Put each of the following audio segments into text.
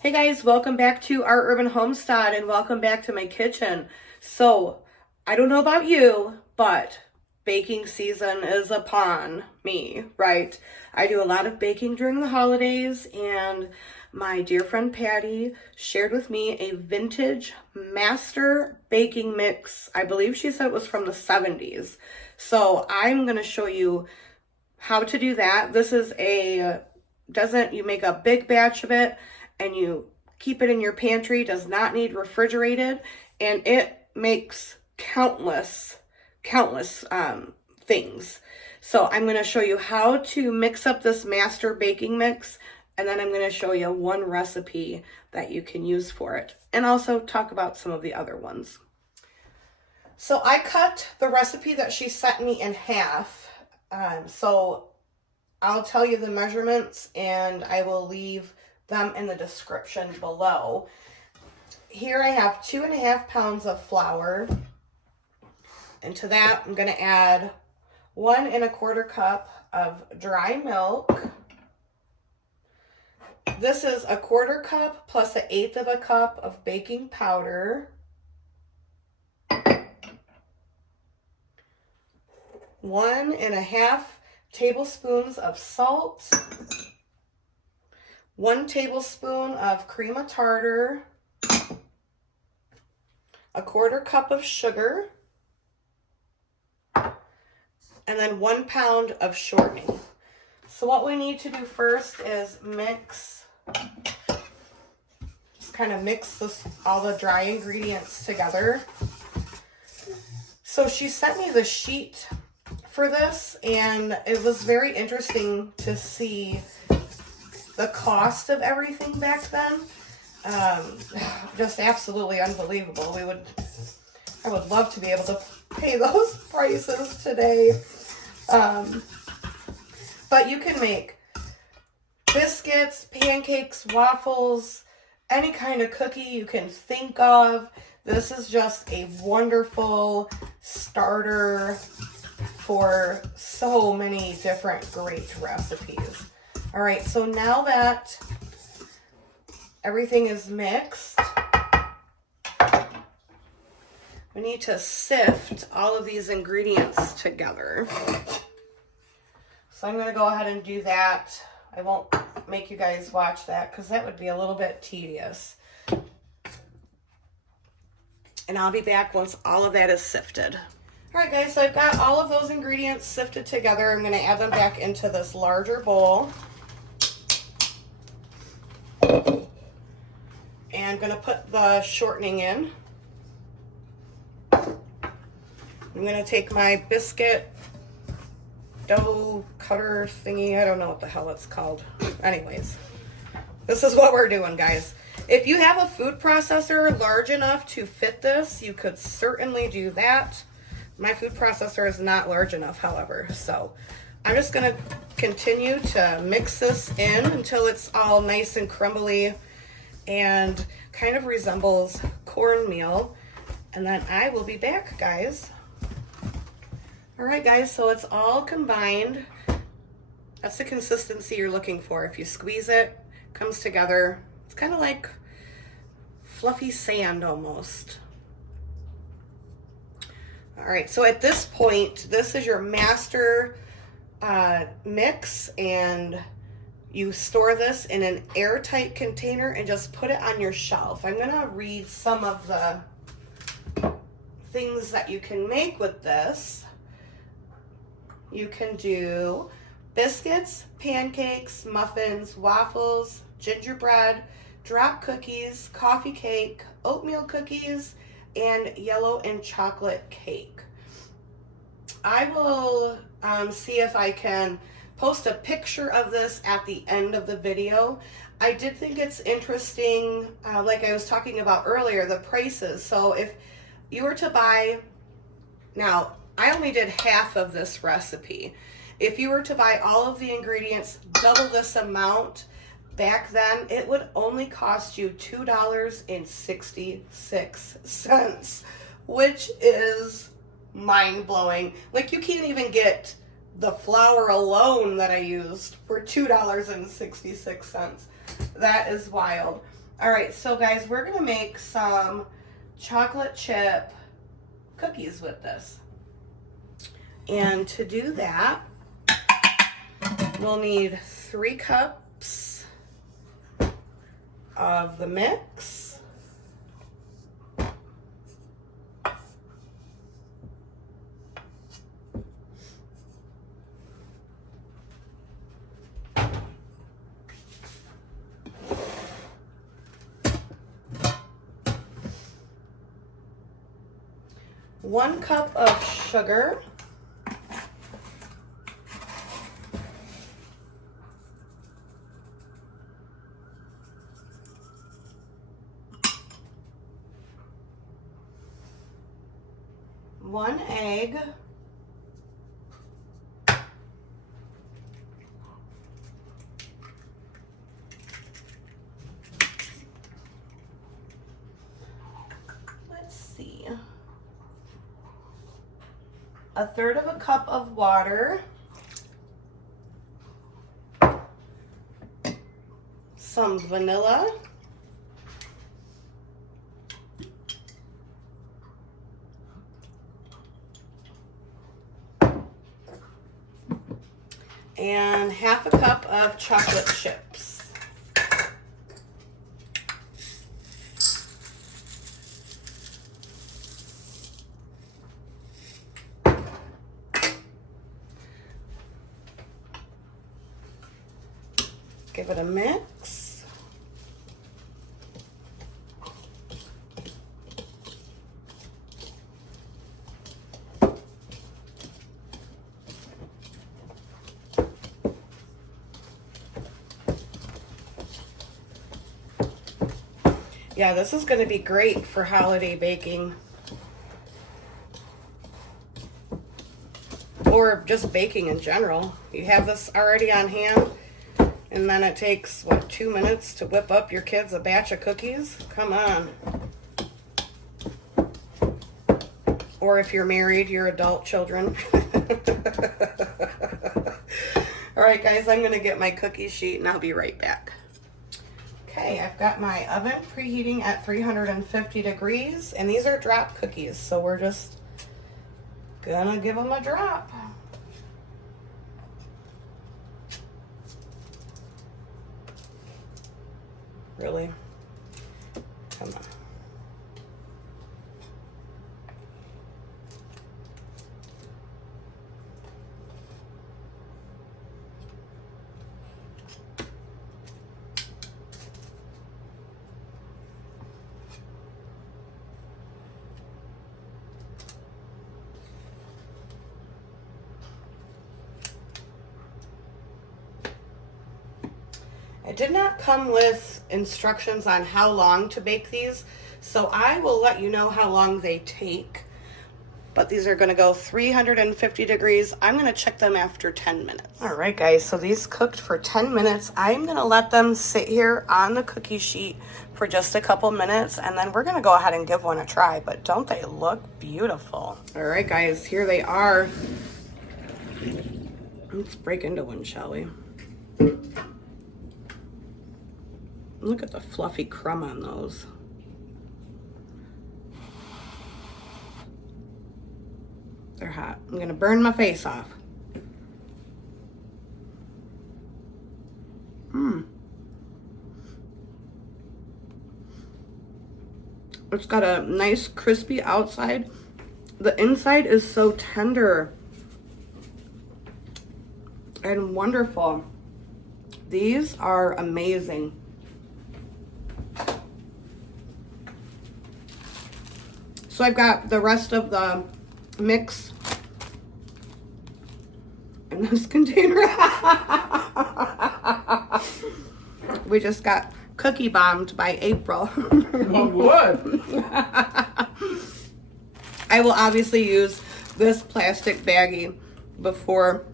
Hey guys, welcome back to our urban homestead and welcome back to my kitchen. So, I don't know about you, but baking season is upon me, right? I do a lot of baking during the holidays, and my dear friend Patty shared with me a vintage master baking mix. I believe she said it was from the 70s. So, I'm going to show you how to do that. This is you make a big batch of it and you keep it in your pantry. Does not need refrigerated, and it makes countless things. So I'm going to show you how to mix up this master baking mix, and then I'm going to show you one recipe that you can use for it, and also talk about some of the other ones. So I cut the recipe that she sent me in half. So I'll tell you the measurements and I will leave them in the description below. Here I have 2.5 pounds of flour. And to that, I'm going to add 1 1/4 cup of dry milk. This is 1/4 cup plus 1/8 cup of baking powder. 1.5 tablespoons of salt. 1 tablespoon of cream of tartar. 1/4 cup of sugar. And then 1 pound of shortening. So what we need to do first is just kind of mix all the dry ingredients together. So she sent me the sheet for this, and it was very interesting to see the cost of everything back then. Just absolutely unbelievable. I would love to be able to pay those prices today. But you can make biscuits, pancakes, waffles, any kind of cookie you can think of. This is just a wonderful starter for so many different great recipes. All right, so now that everything is mixed, we need to sift all of these ingredients together. So I'm going to go ahead and do that. I won't make you guys watch that because that would be a little bit tedious. And I'll be back once all of that is sifted. All right, guys, so I've got all of those ingredients sifted together. I'm going to add them back into this larger bowl. And I'm going to put the shortening in. I'm going to take my biscuit dough cutter thingy. I don't know what the hell it's called. Anyways, this is what we're doing, guys. If you have a food processor large enough to fit this, you could certainly do that. My food processor is not large enough, however. So I'm just going to continue to mix this in until it's all nice and crumbly and kind of resembles cornmeal. And then I will be back, guys. All right, guys, so it's all combined. That's the consistency you're looking for. If you squeeze it, it comes together. It's kind of like fluffy sand almost. All right, so at this point, this is your master mix, and you store this in an airtight container and just put it on your shelf. I'm gonna read some of the things that you can make with this. You can do biscuits, pancakes, muffins, waffles, gingerbread, drop cookies, coffee cake, oatmeal cookies, and yellow and chocolate cake. I will see if I can post a picture of this at the end of the video. I did think it's interesting, like I was talking about earlier, the prices. So if you were to buy, now I only did half of this recipe. If you were to buy all of the ingredients, double this amount, back then it would only cost you $2.66, which is mind-blowing. Like, you can't even get the flour alone that I used for $2.66. That is wild. All right, so guys, we're gonna make some chocolate chip cookies with this. And to do that, we'll need 3 cups of the mix. One cup of sugar. One egg. Let's see. 1/3 of a cup of water. Some vanilla. And 1/2 cup of chocolate chips. Give it a mix. Yeah, this is going to be great for holiday baking. Or just baking in general. You have this already on hand, and then it takes, what, 2 minutes to whip up your kids a batch of cookies? Come on. Or if you're married, your adult children. All right, guys, I'm going to get my cookie sheet, and I'll be right back. Okay, I've got my oven preheating at 350 degrees, and these are drop cookies, so we're just gonna give them a drop. Really? Come on. It did not come with instructions on how long to bake these, so I will let you know how long they take. But these are going to go 350 degrees. I'm going to check them after 10 minutes. All right, guys, so these cooked for 10 minutes. I'm going to let them sit here on the cookie sheet for just a couple minutes, and then we're going to go ahead and give one a try. But don't they look beautiful? All right, guys, here they are. Let's break into one, shall we? Look at the fluffy crumb on those. They're hot. I'm gonna burn my face off. It's got a nice crispy outside. The inside is so tender and wonderful. These are amazing. So I've got the rest of the mix in this container. We just got cookie bombed by April. Oh, good. I will obviously use this plastic baggie before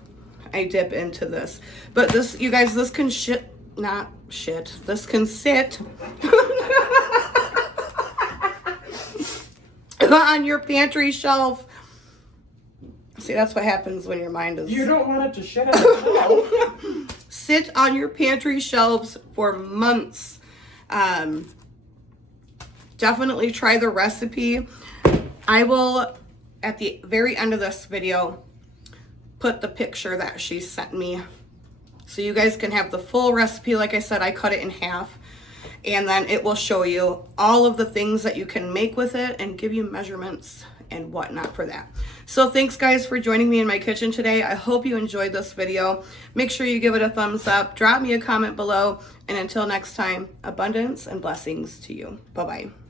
I dip into this. But this, you guys, this can this can sit on your pantry shelf. See, that's what happens when your mind is... You don't want it to shit on the shelf. Sit on your pantry shelves for months. Definitely try the recipe. I will, at the very end of this video, put the picture that she sent me so you guys can have the full recipe. Like I said, I cut it in half, and then it will show you all of the things that you can make with it and give you measurements and whatnot for that. So thanks guys for joining me in my kitchen today. I hope you enjoyed this video. Make sure you give it a thumbs up, drop me a comment below, and until next time, abundance and blessings to you. Bye-bye.